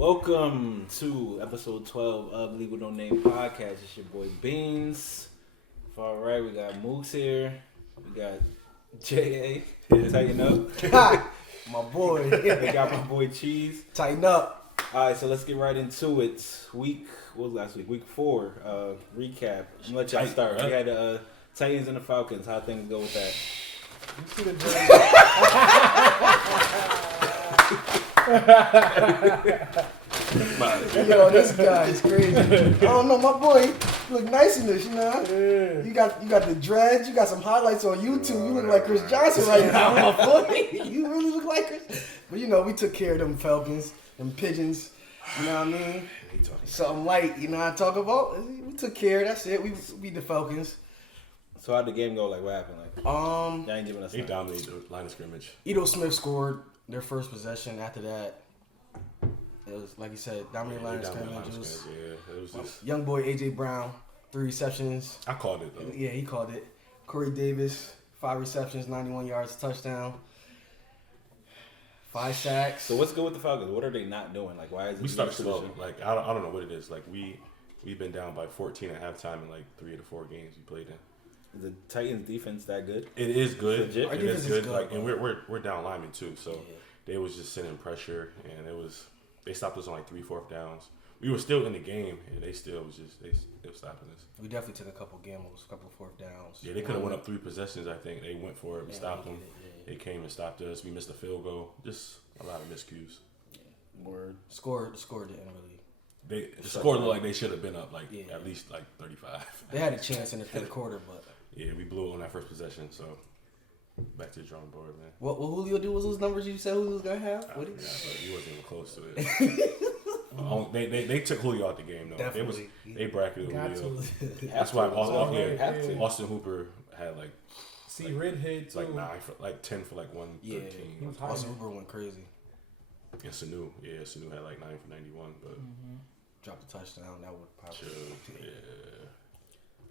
Welcome to episode 12 of Legal No Name Podcast. It's your boy Beanz. Far right, we got Moose here. We got J.A. Tighten up. My boy. We got my boy Cheese. Tighten up. Alright, so let's get right into it. What was last week? Week 4. Recap. I'm gonna let y'all start. We had the Titans and the Falcons. How things go with that? You see the Yo, this guy is crazy. I don't know, my boy look nice in this, you know? Yeah. You got the dreads, you got some highlights on YouTube. You look like Chris Johnson right now, my boy. You really look like Chris. But you know, we took care of them Falcons, them pigeons. You know what I mean? Something light, you know what I talk about? We took care, that's it. We beat the Falcons. So how'd the game go? Like, what happened? Like, y'all ain't giving us They nothing. dominated the line of scrimmage. Edo Smith scored their first possession. After that, it was, like you said, dominated line of scrimmage. Yeah, it was just... Young boy A.J. Brown, 3 receptions. I called it, though. Yeah, he called it. Corey Davis, 5 receptions, 91 yards, touchdown. 5 sacks. So what's good with the Falcons? What are they not doing? Like, why is it We started slow. Like, I don't know what it is. Like, we've been down by 14 at halftime in, like, 3 of the 4 games we played in. Is the Titans defense that good? It is good. Legit? Our It defense is is good. good, Like, bro. and we're down linemen, too. So Yeah. they was just sending pressure, and they stopped us on, like, 3-4 downs. We were still in the game, and they still was just, they was stopping us. We definitely took a couple gambles, a couple 4th downs. Yeah, they could have went up 3 possessions, I think. They went for it. We stopped them. Yeah. They came and stopped us. We missed a field goal. Just a lot of miscues. Word. The score didn't really. The score looked like they should have been up, like, Yeah. at least, like, 35. They had a chance in the 5th quarter, but. Yeah, we blew it on that first possession, so back to the drawing board, man. What Julio do was those numbers you said Julio was going to have? I What forgot, but he wasn't even close to it. They took Julio out the game, though. Definitely. They bracketed Got Julio. to. That's why Have to. Austin Hooper had like See, Redhead, too. like 10 for like 113. He was high. Austin Hooper went crazy. And Sanu had like 9 for 91, but Dropped a touchdown. That would probably. chill. Yeah.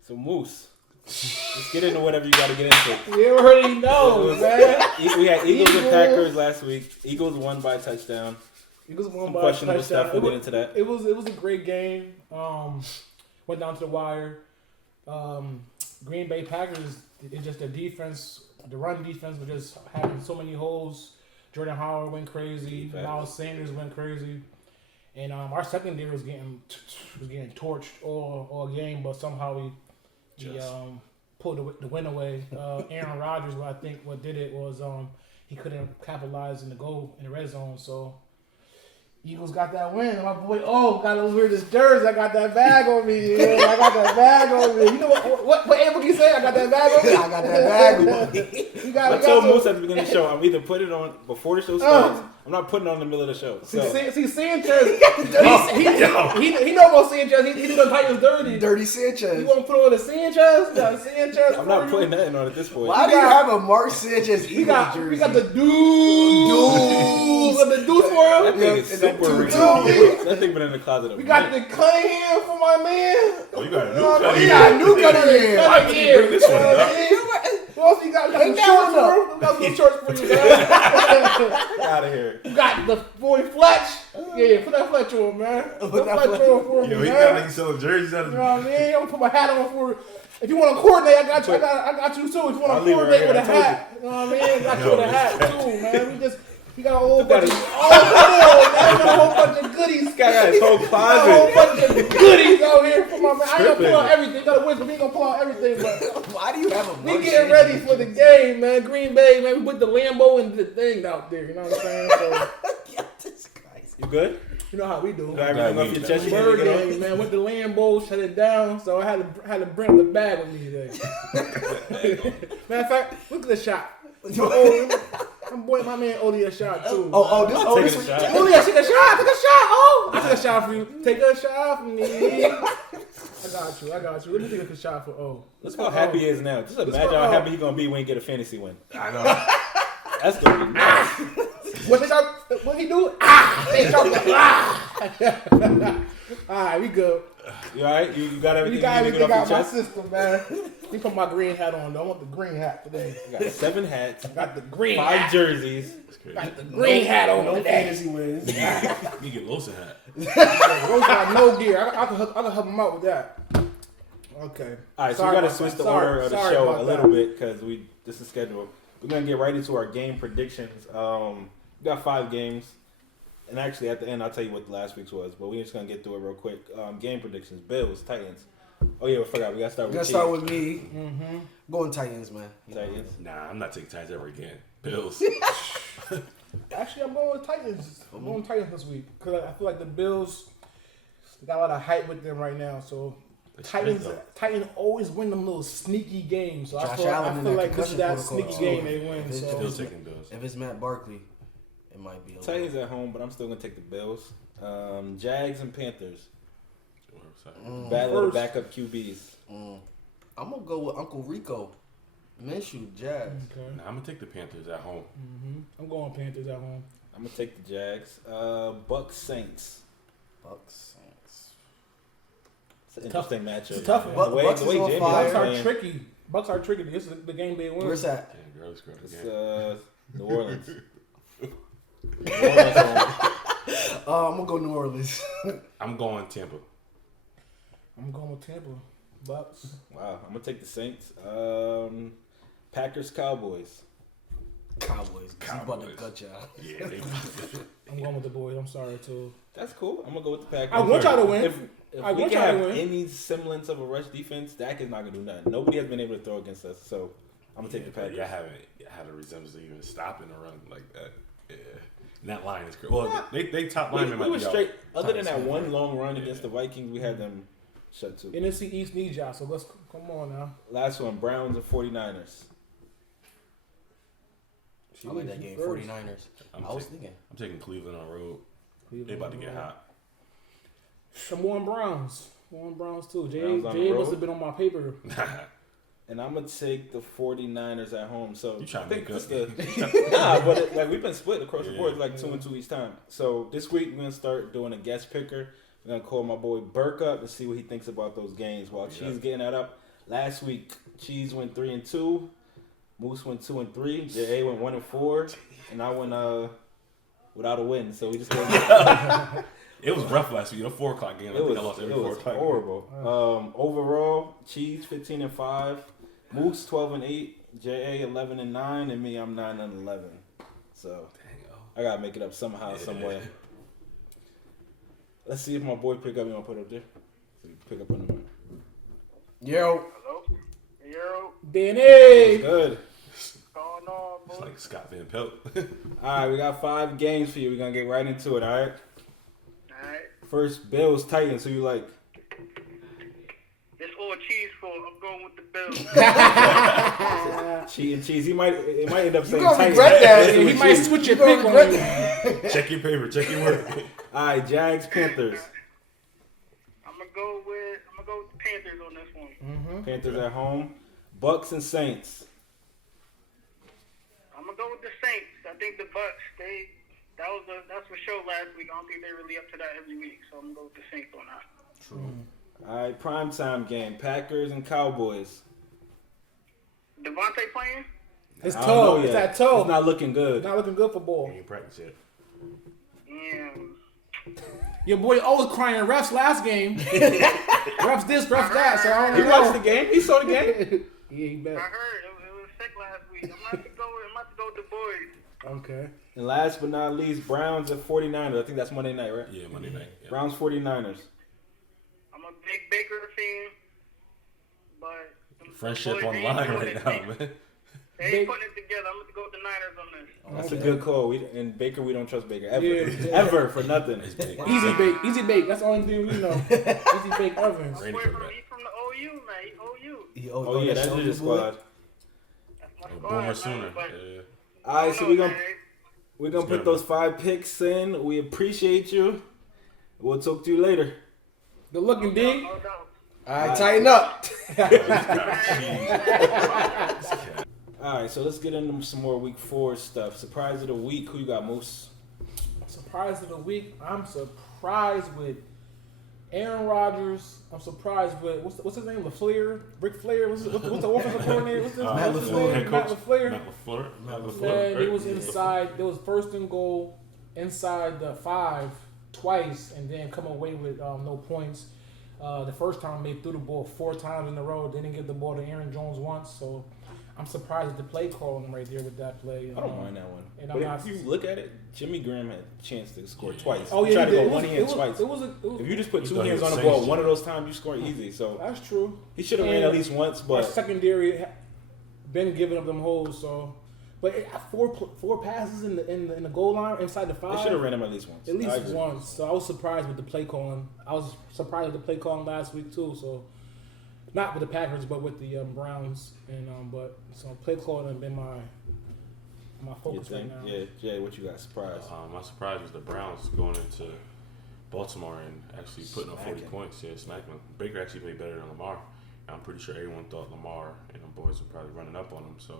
So Moose, let's get into whatever you got to get into. You already know, man. We had Eagles and Packers last week. Eagles won by a touchdown. Eagles won Some by a questionable touchdown. stuff. We'll get into that. It was a great game. Went down to the wire. Green Bay Packers, it's just the defense, the run defense was just having so many holes. Jordan Howard went crazy. Miles Sanders went crazy. And our secondary was getting torched all game, but somehow we pulled the win away. Aaron Rodgers, I think what did it was he couldn't capitalize in the red zone, so Eagles got that win. And my boy, got those weirdest jerseys. I got that bag on me. Yeah, I got that bag on me. You know what Anthony say? I got that bag on me. I got that bag on me. I told Moose at the beginning of the show, I'm either putting it on before the show starts. I'm not putting it on in the middle of the show. So. See Sanchez. He know about Sanchez. He do the Titans dirty. Dirty Sanchez. You want to put on the Sanchez? Got Sanchez. I'm not putting nothing on at this point. Why do you have a Mark Sanchez We Eagles got jersey? we got the dude. Got the dude for That him. thing is super two original. That thing been in the closet. We got the Cunningham for my man. Oh, you got a new We Cunningham. got a new Cunningham. Why would you bring this one up? What else we got? We got some shorts for him. We got some shorts for you, man. out of here. We got the boy Fletch. Yeah, put that Fletch on, man. Put that Fletch on for me, Yo, he man. got like he's selling jerseys out of You know what I mean? I'm gonna put my hat on for. If you want to coordinate, I got you. I got you too. If you I'll want to leave it coordinate right with a here. I hat, you know what I mean? I got you Yo, with a hat this too, man. We got a whole got bunch it. of we got a whole bunch of goodies. This guy got his whole We got a whole closet. bunch of goodies out here for my man. I ain't gonna pull out Tripping. everything. Got to win, but we ain't gonna pull out everything. But Why do you have a Mark we getting ready for the game, man. Green Bay, man. We put the Lambo and the thing out there. You know what I'm saying? So Yeah, this guy's. You good? you know how we do. You got everything off your chest? You Bird gotta get game, man. Went to Lambo, shut it down. So I had to bring the bag with me today. Matter of fact, look at the shot. My man Odie a shot too. This taking a shot. Odie, take a shot. I took a shot for you. Take a shot for me. I got you. Let me take a shot for O. Look how happy he is now. Just imagine how happy he's gonna be when he get a fantasy win. I know. That's gonna be nice. What he do? All right, we good. You alright? You got everything You got you need to everything get off out your my chest? system, man. Let me put my green hat on. Though. I want the green hat today. We got 7 hats, I got the green 5 hat. jerseys. That's crazy. Got the green hat on No today. fantasy wins. You get Wilson hat. Rose got no gear. I can help him out with that. Okay. All right, so Sorry we got to about switch that. the Sorry- order of the sorry show about a little that. bit because this is scheduled. We're gonna get right into our game predictions. We got 5 games, and actually at the end I'll tell you what last week's was. But we're just gonna get through it real quick. Game predictions: Bills, Titans. Oh yeah, we forgot. We gotta start We're with gonna start Chiefs. with me. Going Titans, man. Titans. Nah, I'm not taking Titans ever again. Bills. Actually, I'm going with Titans. I'm going with Titans this week because I feel like the Bills got a lot of hype with them right now. So Titans always win them little sneaky games. So I Josh feel Allen in like that this is that concussion sneaky protocol, game they win. too. So Still taking Bills. If it's Matt Barkley, it might be a Titans at home, but I'm still gonna take the Bills. Jags and Panthers. Battle of the First. backup QBs. I'm gonna go with Uncle Rico. Minshew, Jazz. okay. Nah, I'm gonna take the Panthers at home. I'm going Panthers at home. I'm gonna take the Jags. Bucks Saints. Bucks, Saints. It's an interesting matchup. It's a tough one. The way, Bucks the way is on Jamie fire. was Bucks are playing, tricky. Bucks are tricky. This is the game they win. Where's that? Damn, gross, gross. It's Yeah. New Orleans. New Orleans home. I'm gonna go New Orleans. I'm going Tampa. I'm going with Tampa. Bucks. Wow, I'm gonna take the Saints. Packers Cowboys. Cowboys. He's about to Cowboys. gut y'all. Yeah, they I'm going with the boys. I'm sorry too. That's cool. I'm gonna go with the Packers. I want y'all to win. If I we want can y'all to have win. any semblance of a rush defense, Dak is not gonna do nothing. Nobody has been able to throw against us, so I'm gonna take the Packers. I haven't had a resemblance to even stopping a run like that. Yeah. And that line is crazy. Well, they top We, lineman we might were be out. straight. Other than that Titans, one right? long run against the Vikings, we had them shut too. NFC East needs y'all, so let's come on now. Last one, Browns and 49ers. I like that game. First. 49ers. I'm I was taking- thinking. I'm taking Cleveland on the road. They about to get hot. Some Warren Browns. Warren Browns too. Jay Browns on the must road? have been on my paper. And I'm gonna take the 49ers at home. So You trying I to think make this up? nah, but like we've been split across the board, Yeah. like 2 and 2 each time. So this week we're gonna start doing a guest picker. We're gonna call my boy Burke up and see what he thinks about those games. While Yeah. Cheese getting that up. Last week Cheese went 3 and 2, Moose went 2 and 3, J.A. went 1 and 4, and I went without a win. So we just go. It was rough last week. The 4 o'clock game. I It think was, I lost every it 4 was o'clock game. horrible. Overall, Cheese 15 and 5, Moose 12 and 8, JA 11 and 9, and me I'm 9 and 11. So Dang, oh. I gotta make it up somehow, some way. Let's see if my boy pick up. You wanna put it up there? So you pick up on the mic. Yo. Hello? Yo, Benny. Good. what's going on, It's boy? like Scott Van Pelt. All right, we got 5 games for you. We're gonna get right into it. All right. Alright. First, Bills Titans. Who you like? It's all cheese for I'm going with the Bills. Cheese. It might end up saying gonna Titans. regret that. Listen He with might Cheese. switch your You gonna pick on regret you. Check your paper. Check your work. All right, Jags Panthers. I'm gonna go with the Panthers on this one. Panthers at home. Bucks and Saints. I'm gonna go with the Saints. I think the Bucks, that's for show last week. I don't think they're really up to that every week, so I'm gonna go with the Saints on that. All right, primetime game. Packers and Cowboys. Devontae playing? It's I don't know toe. It's yet. that toe. It's not looking good. Not looking good for ball. Ain't practice yet. Yeah. Your boy always crying refs last game. refs this, refs that. So I He don't watched know. the game. He saw the game. Yeah, he I bet. heard it was sick last week. I'm about to go with the boys. Okay. And last but not least, Browns at 49ers. I think that's Monday night, right? Yeah, Monday night. Yeah. Browns 49ers. I'm a big Baker fan, but them Friendship boys on the ain't line doing right it. now, man. They ain't putting it together. I'm gonna go with the Niners on this. That's Okay. a good call. In Baker, we don't trust Baker ever, Yeah. ever for nothing. It's big. Easy bake. Easy bake. That's the only thing we know. Easy bake Evans. Randy Boy come from, back. he from the OU, man. He OU. Oh yeah, that's the squad. That's my Oh, squad, Boomer man, sooner. but Yeah. All right, so we're gonna man. we're gonna put those 5 picks in. We appreciate you. We'll talk to you later. Good looking, D. No doubt. All right, tighten up. All right, so let's get into some more Week 4 stuff. Surprise of the week. Who you got, Moose? Surprise of the week. I'm surprised with Aaron Rodgers, I'm surprised with what's his name? LaFleur, Rick Flair. What's the offensive coordinator? What's his Matt name? LaFleur. Head Matt coach. LaFleur. Matt LaFleur. Man, it was inside. It was first and goal inside the 5 twice, and then come away with no points. The first time they threw the ball 4 times in a row. They didn't get the ball to Aaron Jones once, so I'm surprised at the play calling right there with that play. I don't mind that one. And But I'm if you look at it, Jimmy Graham had a chance to score twice. Oh He yeah, tried he to did. go one hand twice. It was If you just put You 2 thought he hands was on the saying ball, shit. one of those times you score easy. So that's true. he should have ran at least once, Our but secondary been giving up them holes. So, but it got four passes in the goal line inside the 5. they should have ran him at least once. At I least agree. once. So I was surprised with the play calling. I was surprised with the play calling last week too. So not with the Packers, but with the Browns. And but so play calling has been my You focus right think? now. Yeah, Jay, what you got? Surprise. My surprise was the Browns going into Baltimore and actually putting up 40 Smacking. points. Yeah, smacking them. Baker actually played better than Lamar. And I'm pretty sure everyone thought Lamar and the boys were probably running up on him. So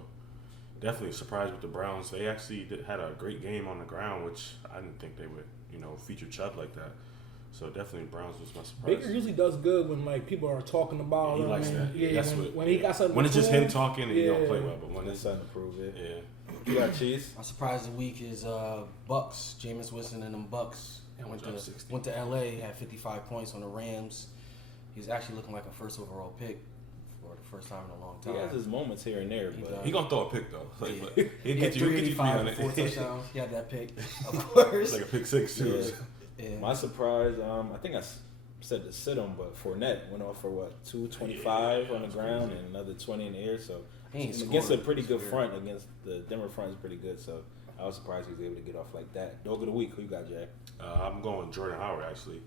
definitely a surprise with the Browns. They actually had a great game on the ground, which I didn't think they would, feature Chubb like that. So definitely Browns was my surprise. Baker usually does good when like people are talking about He him. likes and, that. Yeah, That's when he got something. When it's to just prove, him talking and he don't play yeah. well, but when That's it's something to prove it. yeah. You got cheese? My surprise of the week is Bucks. Jameis Winston and them Bucks. Went Up to 60. LA, had 55 points on the Rams. He's actually looking like a first overall pick for the first time in a long He time. has his moments here and there, He but does. He gonna throw a pick though. Like, Yeah. but He he'll had get you 385 and 4 300. touchdowns. He had that pick, of course. Like a pick 6 too. Yeah. Yeah. my surprise, I think I said to sit him, but Fournette went off for 225 on the ground and another 20 in the air. So He ain't against a scored. pretty It's good weird. front, against the Denver front is pretty good. So I was surprised he was able to get off like that. Dog of the week, who you got, Jay? I'm going with Jordan Howard actually.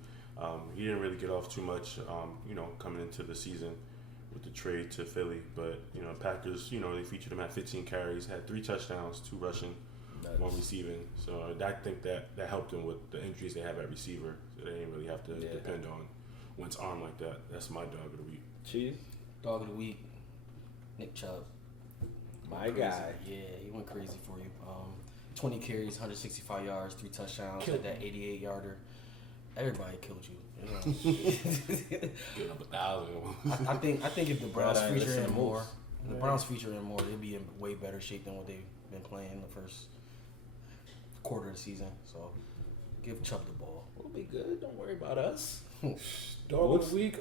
He didn't really get off too much, coming into the season with the trade to Philly. But, Packers, they featured him at 15 carries, had 3 touchdowns, 2 rushing, 1 receiving. So I think that helped him with the injuries they have at receiver. So they didn't really have to depend on Wentz arm like that. That's my dog of the week. Cheese? Dog of the week, Nick Chubb. My Crazy. guy. Yeah, he went crazy for you. 20 carries, 165 yards, 3 touchdowns, Killed had that 88-yarder. Everybody killed you. Get up 1,000. I think if the Browns Glad I ain't feature listen him to more, Moose. if the Browns feature him more, they'll be in way better shape than what they've been playing the first quarter of the season. So give Chubb the ball. We'll be good. Don't worry about us. Dog of the week.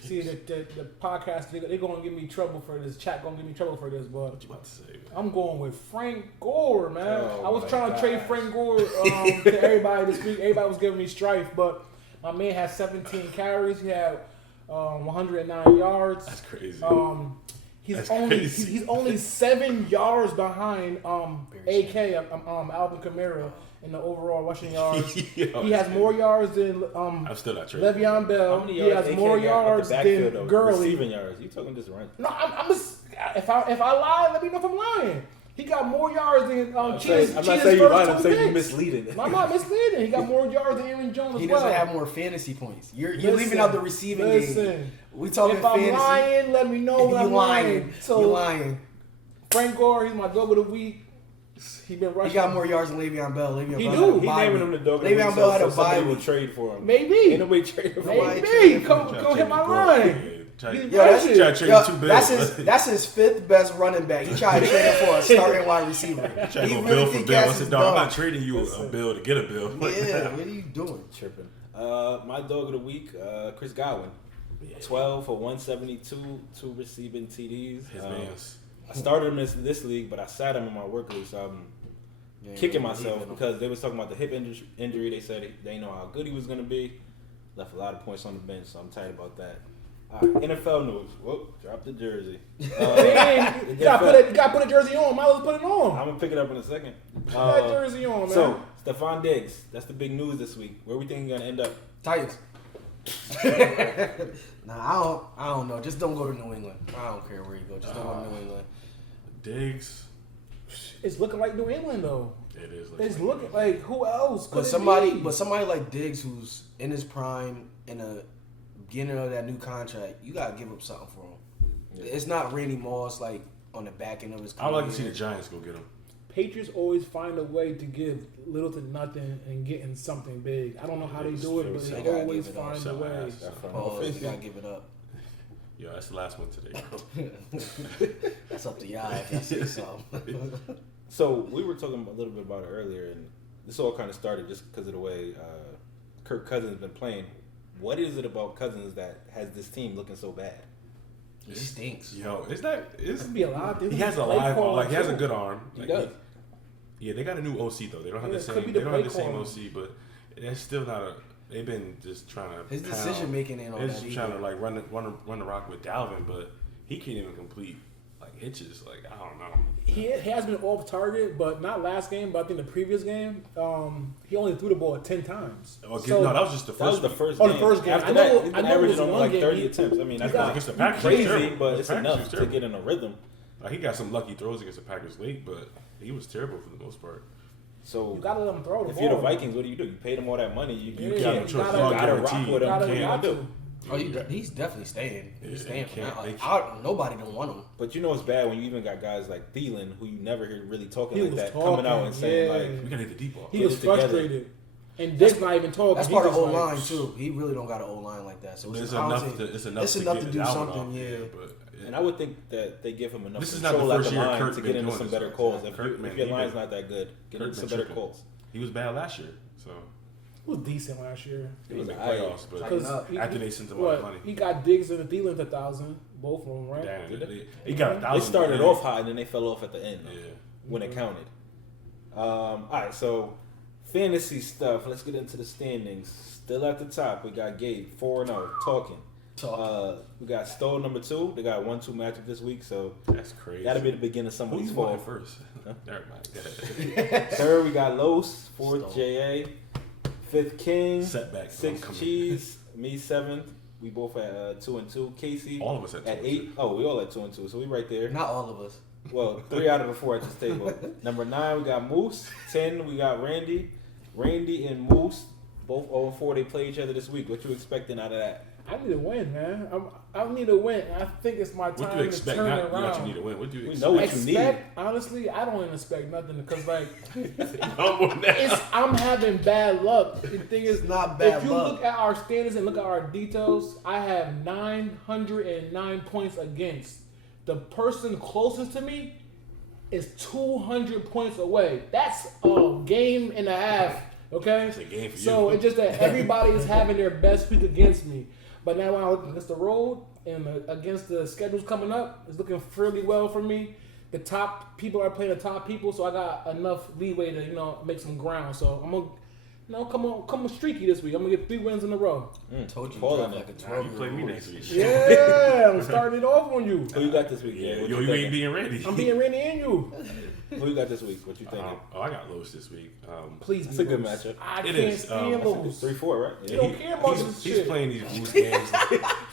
See the podcast. They're gonna give me trouble for this. Chat gonna give me trouble for this, but What you about to say? Man? I'm going with Frank Gore, man. Oh, I was my trying to trade gosh. Frank Gore to everybody this week. Everybody was giving me strife, but my man had 17 carries. He had 109 yards. That's crazy. He's That's only crazy. he's only 7 yards behind Very AK Alvin Kamara in the overall rushing yards. Yo, He has more yards than I'm still not trading. Le'Veon Bell. How many He yards has AK more got out yards the backfield, than though? Gurley. Receiving yards. You talking just run? No, I'm just if I lie, let me know if I'm lying. He got more yards than I'm Cheetah's not Cheetah's saying you're first lying. I'm 2 saying you're picks. misleading. I'm not misleading. He got more yards than Aaron Jones He as well. doesn't have more fantasy points. You're Listen, leaving out the receiving game. listen. We talking If I'm fantasy. lying, let me know when You I'm lying. lying. So You lying. Frank Gore, he's my dog of the week. He been rushing. He got more yards than Le'Veon Bell. Le'Veon He Bell do. had a He bye naming week. him the dog of the week, Le'Veon Bell had a somebody bye will week. trade for him. Maybe. Ain't nobody trade for him. Nobody Maybe. traded for Come him. go hit my Yo, line. He's that's- rushing. Try to trade Yo, two bills. that's his 5th best running back. He tried to trade him for a starting wide receiver. Try to He go really bill for think bill. I that's his said, dog, I'm dog. not trading you a bill to get a bill. Yeah, what are you doing? Tripping. My dog of the week, Chris Godwin. 12 for 172, 2 receiving TDs. His man's. I started him this league, but I sat him in my work league, so I'm Yeah, kicking yeah, myself yeah. because they was talking about the hip injury. They said they didn't know how good he was going to be. Left a lot of points on the bench, so I'm tight about that. All right, NFL news. Whoop, drop the jersey. Man, you gotta put a jersey on. Might as well put it on. I'm going to pick it up in a second. Put that jersey on, man. So, Stefon Diggs, that's the big news this week. Where we think he's going to end up? Titans. Nah, I don't know. Just don't go to New England. I don't care where you go. Just don't go to New England. Diggs. It's looking like New England though. It is. It's looking like who else could But it somebody, be? but somebody like Diggs, who's in his prime, in the beginning of that new contract, you gotta give up something for him. Yeah. It's not Randy Moss like on the back end of his I career. would like to see the Giants go get him. Patriots always find a way to give little to nothing and getting something big. I don't know how they do it, but They they gotta always give it up. find a way. Oh, you gotta give it up. Yo, that's the last one today, bro. That's up to y'all if y'all say so. So we were talking a little bit about it earlier, and this all kind of started just because of the way Kirk Cousins has been playing. What is it about Cousins that has this team looking so bad? He stinks. Yo, it's Could be a lot of things. he has a Play live call, like he has a too. good arm. He Like, does. Yeah, they got a new OC though. They don't have Yeah, the it could same. be They the don't have the play same call. OC, but it's still not a. They've been just trying to. His pound. decision making ain't all They're that just trying to either. like run the rock with Dalvin, but he can't even complete like hitches. Like I don't know. He has been off target, but not last game, but I think the previous game, he only threw the ball 10 times. Okay, So- no, that was just the That was first. the first Oh, game. the first game. After I know- that, he's I been know it was averaging on one like game. 30 He- attempps. I mean, that's got- not Against the Packers, crazy, he was terrible. but it's The Packers, he enough was to terrible. get in a rhythm. Like, he got some lucky throws against the Packers late, but he was terrible for the most part. So You gotta let him throw the if ball. you're the Vikings, what do? You paid him all that money. You Yeah, can't. got no you choice. gotta- It's all gotta rock guaranteed. with him. Gotta- Can't got do. to. Oh, he's definitely staying. He's staying for can't- now. they- Nobody don't want him. But you know it's bad when you even got guys like Thielen who you never hear really talking He like was that, coming out talking, and saying yeah. like, We gotta hit the deep ball. He Get was it together. frustrated. And Dick's not even talking. That's He part of just O like- line too. He really don't got an O line like that. So It's it's enough enough. to It's get enough to it do out something. off, Yeah. but and I would think that they give him enough This is not the control at first the year line Kirk to been get into doing some this, better though. calls. Kirk, If man, your he line's been- not that good, get Kirk into been some better tripping. calls. he was bad last year. So He was decent last year. it was was in the aight. playoffs, but Tighten up. after they sent him all the money, He got Diggs and the Thielen 1,000, both of them, right? damn, Did he got 1,000. They started yeah. off hot and then they fell off at the end Yeah. when it counted. All right, so fantasy stuff. Let's get into the standings. Still at the top, we got Gabe 4-0 talking. We got Stowe number 2. They got a 1-2 matchup this week, so That's crazy. that'll be the beginning of Who somebody's you fall. wanted first? Never mind. Third, we got Los. Fourth, Stowe. JA. Fifth, King. Setback. Sixth, Coming. Cheese. Me, 7th. We both at 2-2. Casey All of us at 2 at and 8. Oh, we all at 2-2, so we right there. Not all of us. Well, 3 out of the 4 at this table. Number 9, we got Moose. 10, we got Randy. Randy and Moose, both 0-4. They play each other this week. What you expecting out of that? I need a win, man. I need a win. I think it's my What do time you to expect? turn Not it around. that you need to win. What do you We expect? know what you need. Expect, honestly, I don't even expect nothing because like No, I'm having bad luck. The thing is, It's not bad if you luck. look at our standings and look at our details, I have 909 points against. The person closest to me is 200 points away. That's a game and a half. Okay, It's a game for so you. it's just that everybody is having their best week against me. But now when I look against the road and against the schedules coming up, it's looking fairly well for me. The top people are playing the top people, so I got enough leeway to make some ground. So I'm gonna come on streaky this week. I'm gonna get 3 wins in a row. Told you, Calling dropped it. like a Nah, you 12. play me next week. Yeah, I'm starting it off on you. Who you got this week? Yeah, Jay? What yo, you thinking? ain't being ready. I'm being Randy and you. Who you got this week? What you thinking? I got Los this week. Please, That's be a good loose. matchup. I It can't is, stand lose. 3-4, right? You don't care about this he's shit. playing these moose games.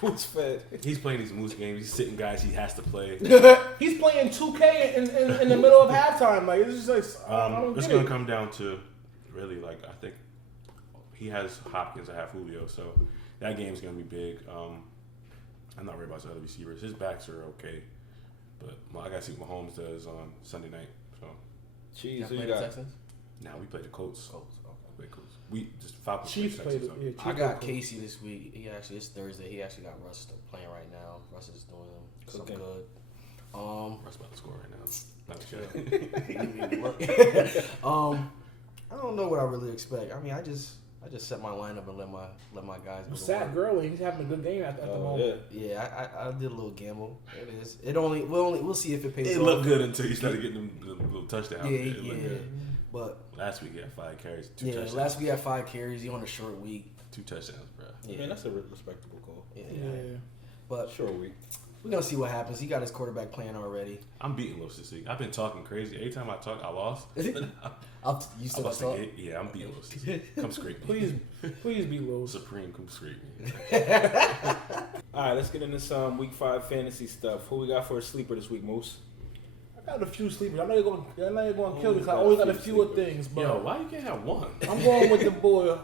Who's fed? He's playing these moose games. He's sitting guys he has to play. He's playing 2K in the middle of halftime. Like it's just like I don't It's get gonna it. come down to really like I think he has Hopkins. I have Julio, so that game's gonna be big. I'm not worried about the other receivers. His backs are okay, but I gotta see what Mahomes does on Sunday night. So Cheese, Y'all who you play the got? Texans? now we play the Colts. Colts, okay. We play Colts. We just Falcons. Chiefs play played it. Texans, Yeah, so. Chiefs I got played it. Casey this week. It's Thursday. He actually got Russ playing right now. Russ is doing some Cooking. good. Russ about to score right now. Not I don't know what I really expect. I mean, I just set my lineup and let my guys go to Sad work. Gurley, he's having a good game at the Oh, moment. yeah. Yeah, I did a little gamble. It is. We'll see if it pays It off. looked good until he started getting them little touchdowns. Yeah, It looked yeah. good. But Last week he had 5 carries, 2 yeah, touchdowns. last week he had 5 carries. He on a short week. 2 touchdowns, bro. Yeah, I mean, that's a respectable goal. yeah. Yeah. But Sure, week. we're gonna see what happens. He got his quarterback playing already. I'm beating Los this week. I've been talking crazy. Every time I talk, I lost. You I'm still about to talk? say, yeah, I'm beating Los this week. Come scrape me. Please be low. Supreme, come scrape me. All right, let's get into some week 5 fantasy stuff. Who we got for a sleeper this week, Moose? I got a few sleepers. I know you're gonna kill me because I got always a got a few few sleepers. things, but Yo, why you can't have one? I'm going with the boy.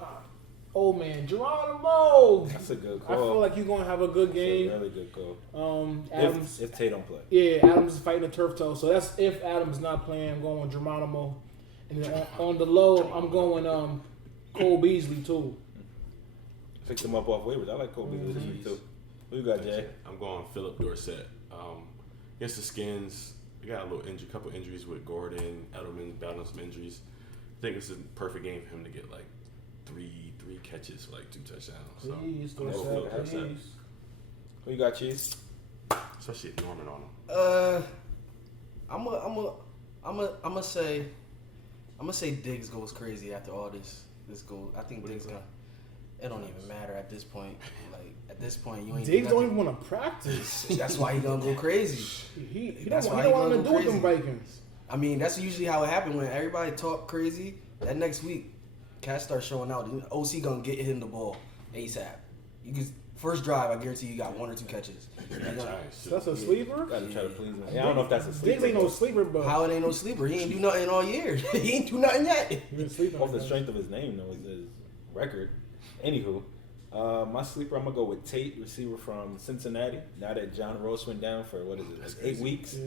Oh man, Geronimo. That's a good I call. feel like he's gonna have a good game. That's a really good call. Adams. If Tay don't play. Yeah, Adams is fighting a turf toe, so that's if Adams is not playing. I'm going Geronimo, and then on the low, I'm going Cole Beasley too. Picked him up off waivers. I like Cole Beasley this week too. Who you got, Jay? I'm going Philip Dorsett. Against the Skins, we got a little couple injuries with Gordon, Edelman battling some injuries. I think it's a perfect game for him to get like three catches for like 2 touchdowns. So Please, I'm gonna go Philip Dorsett. please. Who you got, Cheese? Especially if Norman on him. I'm gonna say Diggs goes crazy after all this goes. I think Diggs gonna. It don't even matter at this point. Like at this point, you ain't. Diggs don't even want to practice. That's why he gonna go crazy. He That's don't why want he nothing to gonna do go with them crazy. Vikings. I mean, that's usually how it happened when everybody talk crazy. That next week, cats start showing out. The OC gonna get him the ball ASAP. You can first drive. I guarantee you got 1 or 2 catches. Giants, too. That's a sleeper. Gotta try to please him. Yeah, I don't know if that's a sleeper. Diggs ain't no sleeper, but How it ain't no sleeper? He ain't do nothing all year. He ain't do nothing yet. he been sleeping. Off the strength of his name, though, his record. Anywho, my sleeper, I'm gonna go with Tate, receiver from Cincinnati. Now that John Ross went down for like 8 weeks, Yeah.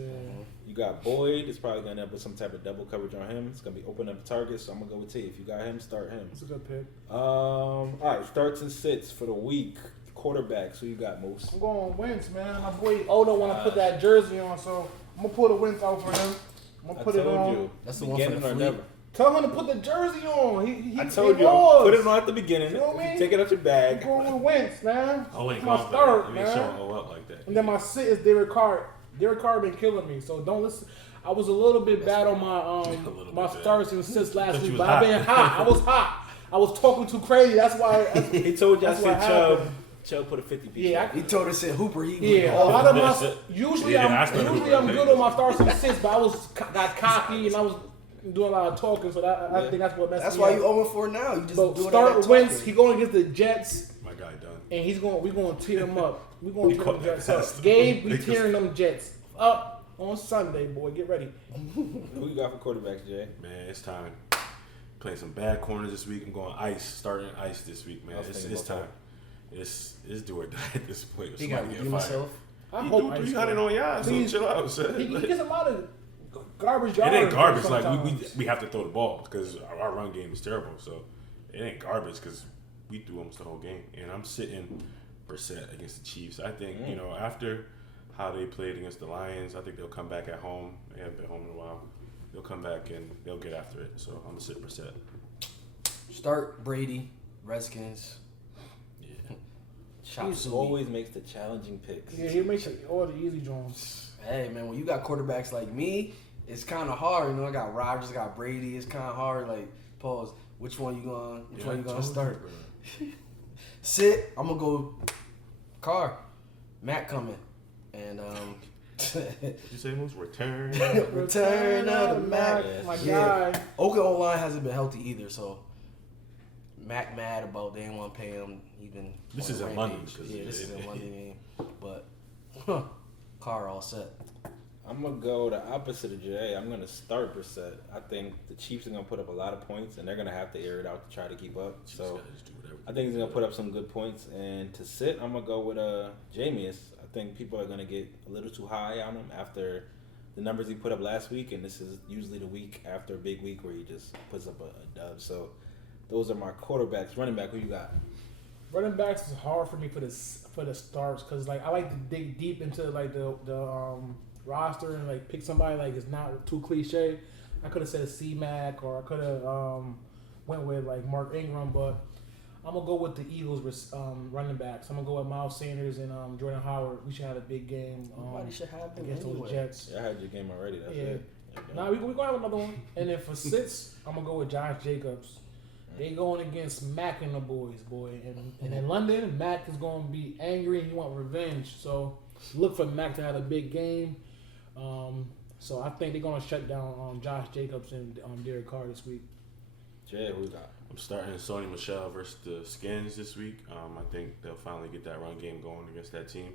you got Boyd. It's probably gonna end up with some type of double coverage on him. It's gonna be open up targets, so I'm gonna go with Tate. If you got him, start him. That's a good pick. All right, starts and sits for the week. Quarterbacks. Who you got, Moose? I'm going Wentz, man. My boy Odo want to put that jersey on, so I'm gonna pull the Wentz out for him. I'm gonna I put it told on. you. That's the one for Beginning the or fleet. never. Tell him to put the jersey on. He I told he you. was. Put it on at the beginning. You know what I mean? Take it out your I'm bag. going with Wentz, man. Oh, ain't my going start, back. man. Ain't showing O up like that. And then my sit is Derek Carr. Derek Carr been killing me, so don't listen. I was a little bit bad on little my bit starts and sits last Because you week, was but I've been hot. I was hot. I was talking too crazy. That's why. He told you I That's what said Chubb. happened. Chubb put a 50 piece. Yeah, He told us said Hooper. Yeah, a lot of my usually Yeah, I started I'm with good on my starts and sits, but I got cocky and I was doing a lot of talking, so I think that's what messed That's me why up. you 0-4 now. You just So doing start all with that Wentz. talking. He going against the Jets, My guy done. and we're going to tear them up. We're going We to tear caught them that Jets pass. up. Gabe, we Biggest- tearing them Jets up on Sunday, boy. Get ready. Who you got for quarterbacks, Jay? Man, it's time. Playing some bad corners this week. I'm going ice. Starting ice this week, man. I was It's thinking about time. It's do or die at this point. He got to Somebody redeem get fired. himself. I He hope threw Ice 300 on y'all, so Please. chill out, son. He gets a lot of garbage It yards. ain't garbage. Like sometimes. we have to throw the ball because our run game is terrible. So it ain't garbage because we threw almost the whole game. And I'm sitting Brissett against the Chiefs. I think after how they played against the Lions, I think they'll come back at home. They haven't been home in a while. They'll come back and they'll get after it. So I'm gonna sit Brissett. Start Brady, Redskins. Yeah. Chop He Suey. always makes the challenging picks. Yeah, he makes all the easy joints. Hey man, when you got quarterbacks like me, it's kind of hard. You know, I got Rodgers, got Brady. It's kind of hard. Like, pause. Which one you gonna start? Sit. I'm gonna go. Carr. Matt coming, and What'd you say, Moose? Return. return of the Mac. My Yeah. guy. Oakland online hasn't been healthy either, so Mac mad about they didn't want to pay him. Even This on is a in rampage. London, 'cause Yeah, this is it- in London game, but Carr all set. I'm gonna go the opposite of Jay. I'm gonna start Brissett. I think the Chiefs are gonna put up a lot of points, and they're gonna have to air it out to try to keep up. Just So gotta just do whatever. I think he's gonna put up some good points. And to sit, I'm gonna go with Jameis. I think people are gonna get a little too high on him after the numbers he put up last week, and this is usually the week after a big week where he just puts up a dub. So those are my quarterbacks. Running back, who you got? Running backs is hard for me for the starts because like I like to dig deep into like the roster and like pick somebody like it's not too cliche. I could have said C-Mac or I could have went with like Mark Ingram, but I'm gonna go with the Eagles running backs. I'm gonna go with Miles Sanders and Jordan Howard. We should have a big game Nobody should have them against anyway. those Jets. Yeah, I had your game already. That's Yeah. it. Nah, we gonna have another one. And then for sits, I'm gonna go with Josh Jacobs. They going against Mac and the boys, boy. And in London, Mac is gonna be angry and he want revenge. So look for Mac to have a big game. So I think they're gonna shut down Josh Jacobs and Derek Carr this week. Jay, who you got? I'm starting Sony Michel versus the Skins this week. I think they'll finally get that run game going against that team.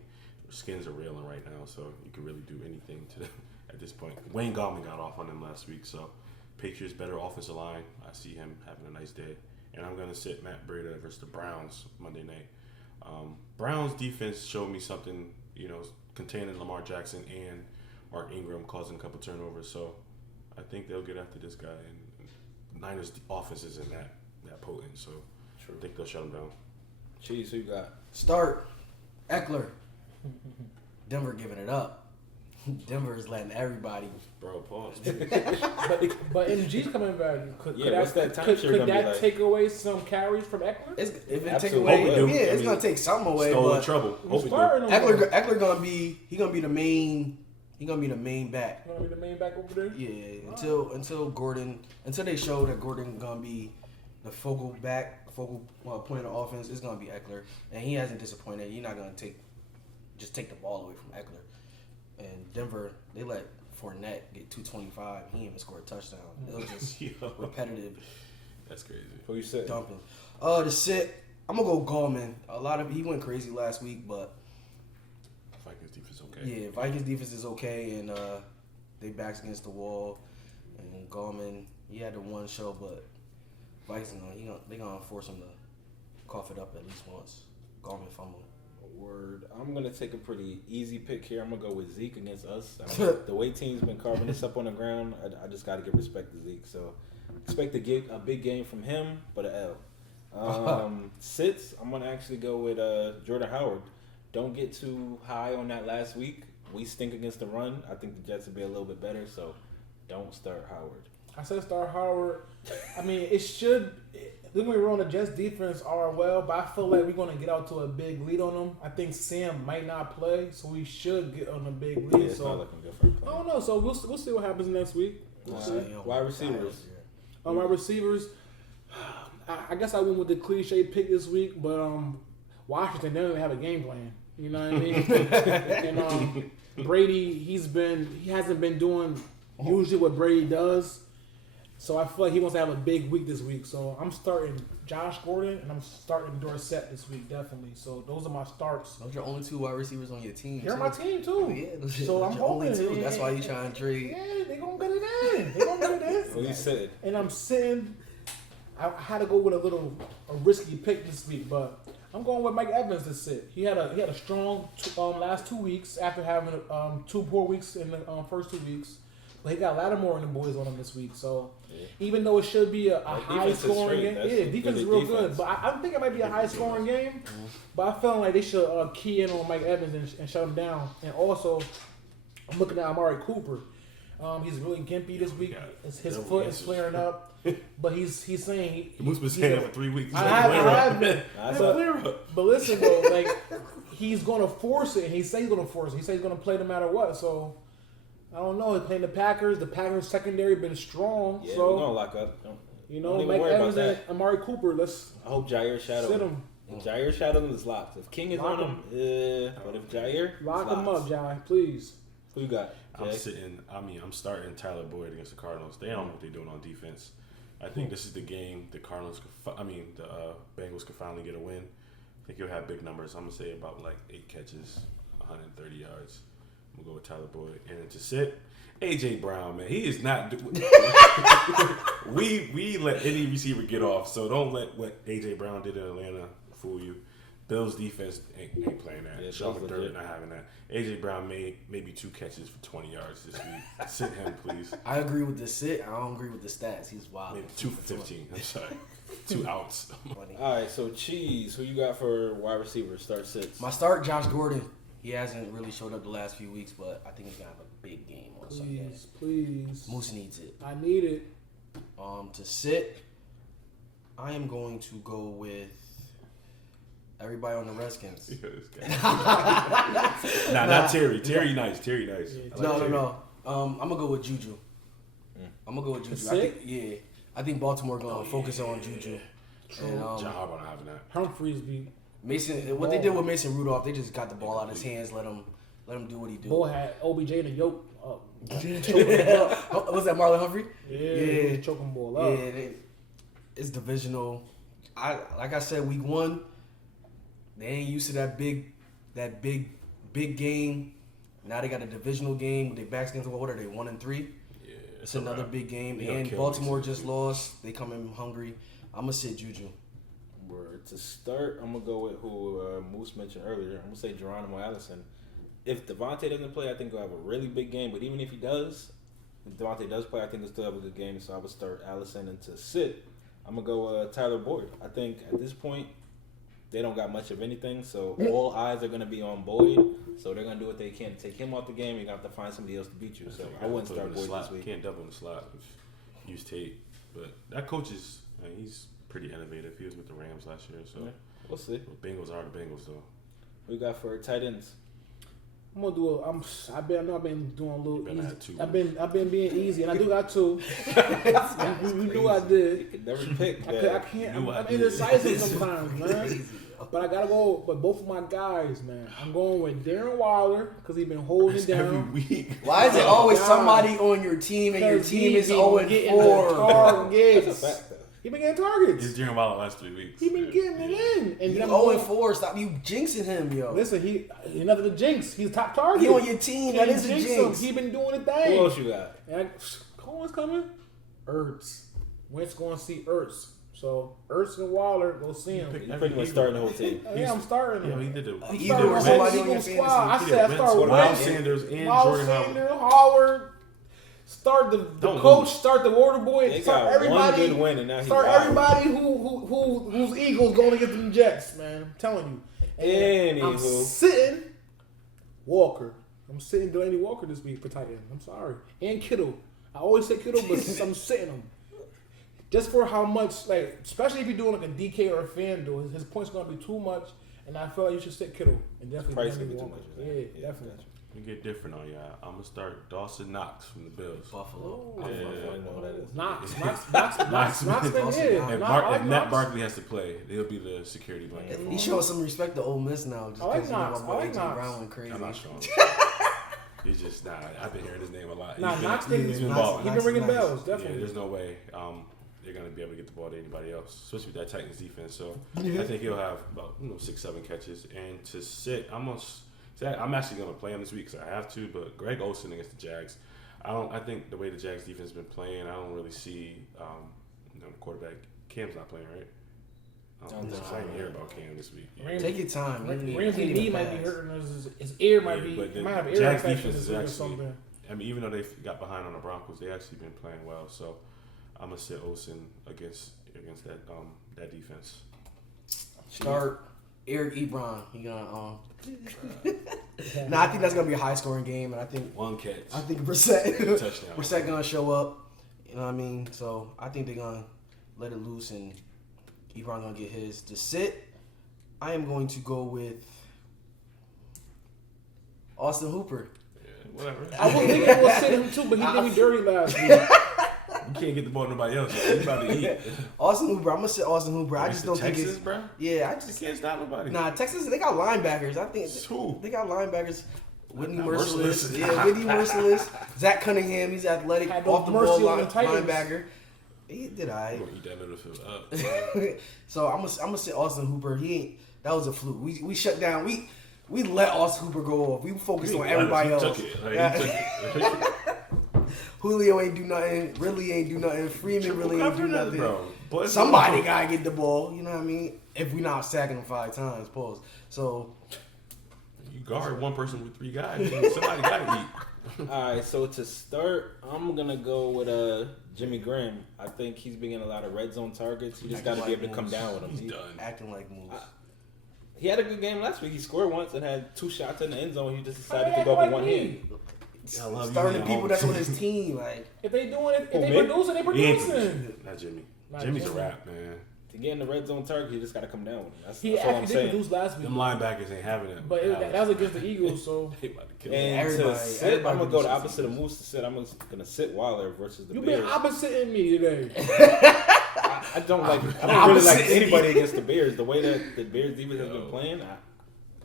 The Skins are reeling right now, so you can really do anything to them at this point. Wayne Gallman got off on them last week, so Patriots better offensive line. I see him having a nice day. and I'm gonna sit Matt Breida versus the Browns Monday night. Browns defense showed me something, containing Lamar Jackson and Mark Ingram, causing a couple turnovers. So I think they'll get after this guy, and Niners offense isn't that potent. So True. I think they'll shut him down. Cheese, who you got? Start Eckler. Denver giving it up. Denver is letting everybody. Bro, pause. But MG's coming back. Could what's that time could share gonna be that like? take away some carries from Eckler? If it take Absolutely. away, Hope it do. it's gonna take something away. Stole But trouble. Hope it do. Eckler gonna be the main. He gonna be the main back. Gonna be the main back over there. Yeah, until they show that Gordon gonna be the focal point of the offense, it's gonna be Eckler, and he hasn't disappointed. You're not gonna take the ball away from Eckler. And Denver, they let Fournette get 225. He didn't even score a touchdown. It was just repetitive. That's crazy. Who you said? Dumping. To sit, I'm gonna go Gallman. He went crazy last week, but Vikings defense okay. yeah, Vikings defense is okay, and they backs against the wall. And Gallman, he had the one show, but Vikings they gonna force him to cough it up at least once. Gallman fumble. Word. I'm gonna take a pretty easy pick here. I'm gonna go with Zeke against us. The way team's been carving this up on the ground, I just gotta give respect to Zeke. So expect a big game from him, but an L. Sits. I'm gonna actually go with Jordan Howard. Don't get too high on that last week. We stink against the run. I think the Jets will be a little bit better, so don't start Howard. I said start Howard. I mean, it should. Don't get me wrong, the Jets defense are well, but I feel like we're going to get out to a big lead on them. I think Sam might not play, so we should get on a big lead. Yeah, it's so not looking good for him. I don't know. So we'll see what happens next week. We'll see. Wide receivers. My receivers, I guess I went with the cliche pick this week, but Washington, they don't even have a game plan. You know what I mean? And Brady, he hasn't been doing usually what Brady does. So I feel like he wants to have a big week this week. So I'm starting Josh Gordon and I'm starting Dorsett this week, definitely. So those are my starts. Those are your only two wide receivers on your team. They're my team too. Yeah, So I'm your only hoping. two. That's why you trying to trade. Yeah, they gonna get it in. They gonna get it in. What you said? And I'm sitting. I had to go with a risky pick this week, but I'm going with Mike Evans to sit. He had a strong last 2 weeks after having 2 poor weeks in the first 2 weeks. But he got Lattimore and the boys on him this week. So even though it should be a high scoring game, defense is real good. But I think it might be a high scoring game. Mm-hmm. But I felt like they should key in on Mike Evans and shut him down. And also, I'm looking at Amari Cooper. He's really gimpy this week. His foot is flaring up. But he's saying He must be saying that for 3 weeks. I have been. But listen though, like he's gonna force it, and he says he's gonna force it. He says he's gonna play no matter what. So I don't know. He's playing the Packers. The Packers secondary been strong. Yeah, so we're gonna lock up. Don't Mike worry Evans about and that. Amari Cooper. Let's I hope Jair shadow sit him. him. If Jair shadow him, is locked. If King is Lock on him, but if Jair, Lock it's him locked. up, Jai, please. Who you got? I'm Jay? I'm starting Tyler Boyd against the Cardinals. They don't know what they're doing on defense. I think this is the game the Bengals could finally get a win. I think he'll have big numbers. I'm gonna say about like 8 catches, 130 yards. I'm gonna go with Tyler Boyd. And to sit, AJ Brown, man, he is not. We let any receiver get off, so don't let what AJ Brown did in Atlanta fool you. Bills defense ain't playing that. Yeah, Sean Bills McDermott legit. not having that. AJ Brown made maybe 2 catches for 20 yards this week. Sit him, please. I agree with the sit. I don't agree with the stats. He's wild. Maybe 2 for 15. I'm sorry. 2 outs. All right, so Cheese, who you got for wide receiver? Start sits. My start, Josh Gordon. He hasn't really showed up the last few weeks, but I think he's gonna have a big game on Sunday. Please. Moose needs it. I need it. To sit, I am going to go with everybody on the Redskins. Nah, not Terry. Terry nice. Terry nice. Yeah, No. I'm gonna go with Juju. I'm gonna go with Juju. I think Baltimore gonna focus on Juju. And John Harbaugh not having that. Humphreys be. Mason, what they did with Mason Rudolph, they just got the ball out of his hands, let him do what he do. Boy had OBJ in the yoke up. Was that Marlon Humphrey? Yeah. Choking ball up. Yeah, it's divisional. Like I said, week 1, they ain't used to that big game. Now they got a divisional game with their backs against the wall. What are they, 1-3? Yeah. It's another big game. He gonna And kill Baltimore Mason. just lost. They come in hungry. I'm going to sit Juju. Word. To start, I'm going to go with who Moose mentioned earlier. I'm going to say Geronimo Allison. If Devontae doesn't play, I think he'll have a really big game. But even if he does, if Devontae does play, I think he'll still have a good game. So I would start Allison. And to sit, I'm going to go Tyler Boyd. I think at this point, they don't got much of anything. So all eyes are going to be on Boyd. So they're going to do what they can to take him off the game. You're going to have to find somebody else to beat you. So I wouldn't start Boyd this week. You can't double in the slot. Use Tate. But that coach is, he's pretty innovative. He was with the Rams last year. So Yeah, we'll see. The Bengals are the Bengals, though. What we got for tight ends? I'm gonna do I've been doing a little You better easy. have two. I've been being easy, and I do got two. you knew I did. You can never pick. I can't. I'm indecisive sometimes, man. But I gotta go. But both of my guys, man, I'm going with Darren Waller because he's been holding it down. Every week. Why is it always somebody on your team and your team is 0-4? That's a fact, though. He been getting targets. He's Darren Waller last 3 weeks. He been getting it in. And You then 0-4. Stop you jinxing him, yo. Listen, he nothing to jinx. He's a top target. He on your team. That Can't is a jinx jinx. him. He been doing the Who thing. else you got? And Cohen's coming. Ertz. Wentz going to see Ertz. So Ertz and Waller go see him. You pretty much starting the whole team. Yeah, I'm starting Yo, him. he did the. I'm He starting did with somebody Wentz. on your Eagles squad. I fantasy. said I start Miles Wentz. Sanders and Miles Jordan Howard. Sanders, Howard. Start the Don't coach. lose. Start the water boy. They Start got everybody. one good win, and now he's Start wild. everybody whose Eagles going against them Jets, man. I'm telling you. And I'm Anywho. sitting Walker. I'm sitting Delaney Walker this week for tight end. I'm sorry. And Kittle. I always say Kittle, but I'm sitting him. Just for how much, like, especially if you're doing like a DK or a FanDuel, his points going to be too much, and I feel like you should sit Kittle and definitely Price Delaney gonna be too Walker. much. Yeah, definitely. We get different on y'all. I'm gonna start Dawson Knox from the Bills. Buffalo. I don't know what that is. Knox been Dawson here. Knox. If, I like if Matt Knox. Barkley has to play, he'll be the security blanket. for He him. showing some respect to Ole Miss now. Just I like because Knox. my I boy like AJ Knox. Brown went crazy. I'm not showing. He's just I've been hearing his name a lot. Nah, Knox been he's been Knox- balling. He been ringing Knox is bells, nice. Yeah, definitely. there's no way they're gonna be able to get the ball to anybody else, especially with that Titans defense. So I think he'll have about 6-7 catches. And to sit, I'm actually gonna play him this week because I have to. But Greg Olsen against the Jags, I think the way the Jags defense has been playing, I don't really see the quarterback. Cam's not playing, right? I didn't hear about Cam this week. Yeah. Ramsey- Take your time. Ramsey knee might be hurting. His ear might be. but the Might have ear Jags infection defense is or actually. something. I mean, even though they got behind on the Broncos, they actually been playing well. So I'm gonna sit Olsen against that defense. Start Eric Ebron. He gonna I think that's gonna be a high scoring game, and I think One catch, Brissett touchdown. Brissett gonna show up. You know what I mean? So I think they're gonna let it loose, and Ebron gonna get his. To sit, I am going to go with Austin Hooper. Yeah, whatever. I was thinking I was sitting him too, but he did me dirty last week. You can't get the ball to nobody else. You about to eat. Austin Hooper. I'm gonna sit Austin Hooper. I just don't think Texas, it's. bro. Yeah, I You just. can't stop nobody. Nah, Texas. They got linebackers. I think Who? they got linebackers. Whitney Not Merciless. Merciless. Yeah, Whitney Merciless. Zach Cunningham. He's athletic, Had no off the mercy ball on the Titans. linebacker. He did You I. gonna eat that middle field up. So I'm gonna say Austin Hooper. He ain't. That was a fluke. We shut down. We let Austin Hooper go off. We focused on everybody else. He took it. Yeah. He took it. Julio ain't do nothing. Really ain't do nothing. Freeman really ain't do nothing. bro. Boy, Somebody gotta get the ball. You know what I mean? If we not sacking him 5 times, pause. So You guard one person with 3 guys. Man. Somebody gotta eat. All right, so to start, I'm gonna go with Jimmy Graham. I think he's been getting a lot of red zone targets. You just got to be able to come down with him. He's done. acting like moves. He had a good game last week. He scored once and had 2 shots in the end zone. He just decided to go with one hand. I love you, Starting man. people that's on his team, like If they doing it, if Who, they me? producing, they He ain't producing. Not Jimmy. Not Jimmy's a Jimmy. rap, man. To get in the red zone target, you just got to come down with him. That's He all I'm actually did saying. produce last week, Them linebackers ain't having it. but that was against the Eagles. So They about to kill him. And Everybody- to sit, everybody I'm gonna go the produces opposite of Moose to sit. I'm gonna sit Waller versus the you Bears. been oppositing me today. I don't like. I don't really like Opposite. anybody against the Bears. The way that the Bears defense has been playing,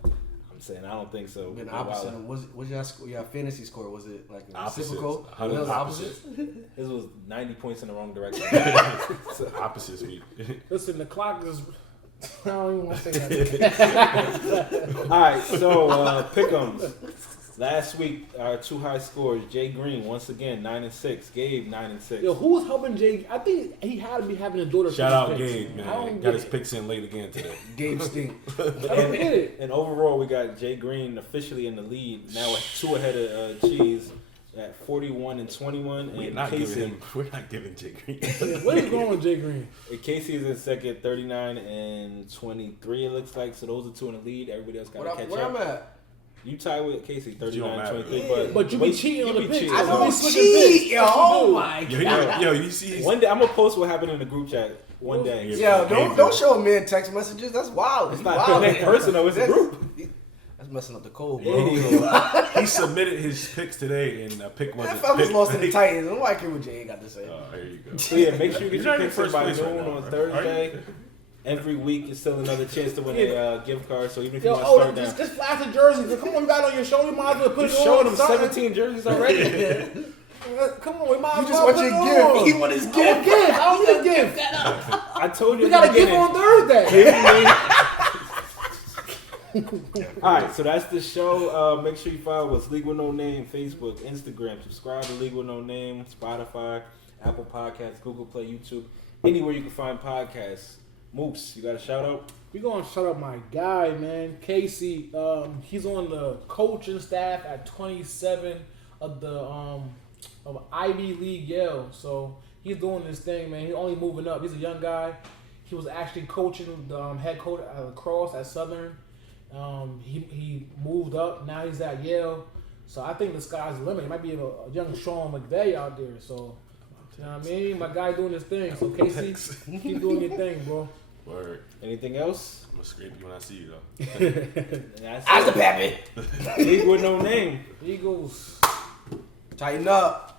I'm saying I don't think so. been But opposite. Waller. Was y'all score? Y'all fantasy score? Was it like Opposites. reciprocal? 100 It was opposite. His was 90 points in the wrong direction. Opposite speed. Listen, the clock is. I don't even want to say that. All right, so pick'ems. Last week, our 2 high scores, Jay Green, once again, 9-6. Gabe, 9-6. Yo, who was helping Jay? I think he had to be having his daughter. Shout out picks. Gabe, I man. don't Got get his it. picks in late again today. Gabe stink. I don't get it. And overall, we got Jay Green officially in the lead. Now at 2 ahead of Cheese at 41-21. We're And not Casey, giving Jay Green. What is going on with Jay Green? and Casey is in second, 39-23. It looks like. So those are 2 in the lead. Everybody else got to catch Where up. I'm at? You tie with Casey, You don't matter. 39-23. But you be cheating on the picks. I You don't be switching cheat, picks. yo. That's what Oh you do. my Yo, god. you see? One day, I'm gonna post what happened in the group chat. One day. Yo, don't show men text messages. That's wild. It's You not wild. that personal. It's a group. That's messing up the code, bro. Anyway. He submitted his picks today, and a pick wasn't. That fucker's lost in the picked. Titans. Nobody care what Jay got to say. Oh, there you go. So yeah, make sure you get You're your not in picks in first by place noon right now, on bro. Thursday. Every week is still another chance to win a gift card. So even if you Yo, want to start just down, flash the jerseys. Come on, you got it on your shoulder. You might as well put you it on. showing them something. 17 jerseys already. Come on, we might You as just well want put your it gift. on. He want his I gift. don't get gift. I told you. We at the got to give beginning. on Thursday. All right, so that's the show. Make sure you follow us, League with No Name, Facebook, Instagram. Subscribe to League with No Name, Spotify, Apple Podcasts, Google Play, YouTube, anywhere you can find podcasts. Moose, you got a shout out? We gonna shout out my guy, man, Casey. He's on the coaching staff at 27 of the of Ivy League Yale. So he's doing this thing, man. He's only moving up. He's a young guy. He was actually coaching the head coach at lacrosse at Southern. He moved up. Now he's at Yale. So I think the sky's the limit. It might be a young Sean McVay out there. So you know what I mean? My guy doing his thing. So Casey, keep doing your thing, bro. Word. Anything else? I'm gonna scrape you when I see you though. That's As the it. pappy. League with No Name. Eagles. Tighten up.